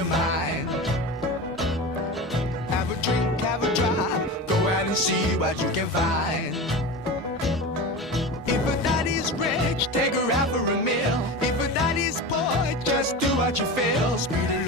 your mind. Have a drink, have a drive, go out and see what you can find. If a daddy's rich, take her out for a meal. If a daddy's poor, just do what you feel. Speed it